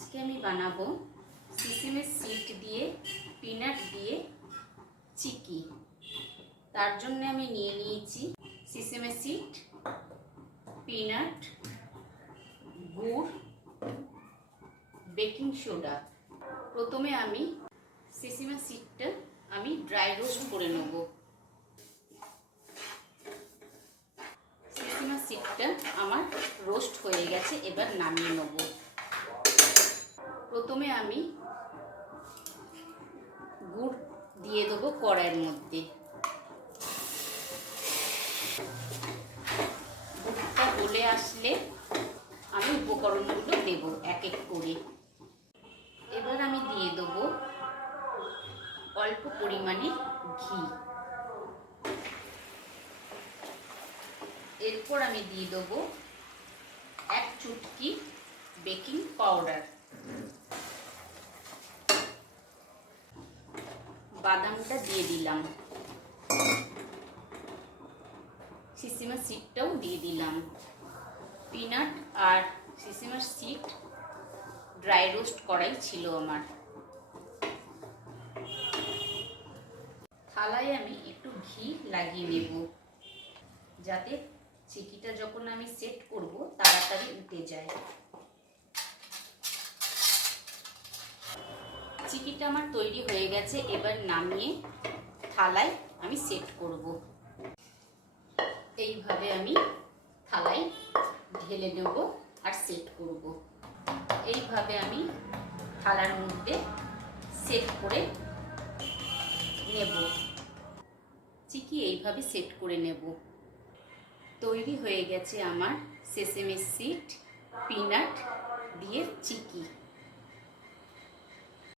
আজকে আমি বানাবো সিসিমের সিড দিয়ে পিনাট দিয়ে চিকি। তার জন্য আমি নিয়ে নিয়েছি সিসিমের সিড, পিনাট, গুড়, বেকিং সোডা। প্রথমে আমি সিসিমের সিডটা আমি ড্রাই রোস্ট করে নেব। সিসিমের সিডটা আমার রোস্ট হয়ে গেছে, এবার নামিয়ে নেব। প্রথমে আমি গুড় দিয়ে দেবো কড়াইয়ের মধ্যে। গুড়টা গলে আসলে আমি উপকরণগুলো দেব এক এক করে। এবার আমি দিয়ে দেবো অল্প পরিমাণে ঘি। এরপর আমি দিয়ে দেবো এক চুটকি বেকিং পাউডার। বাদামটা দিয়ে দিলাম, সিসিমের সিডটাও দিয়ে দিলাম। পিনাট আর সিসিমের সিড ড্রাই রোস্ট করাই ছিল আমার। থালায় আমি একটু ঘি লাগিয়ে নেব, যাতে চিকিটা যখন আমি সেট করব তাড়াতাড়ি উঠে যায়। চিকিটা আমার তৈরি হয়ে গেছে, এবার নামিয়ে থালায় আমি সেট করব। এইভাবে আমি থালায় ঢেলে নেব আর সেট করব। এইভাবে আমি থালার মধ্যে সেট করে নেব। চিকি এইভাবে সেট করে নেব। তৈরি হয়ে গেছে আমার সেসেমি সিড পিনাট দিয়ে চিকি।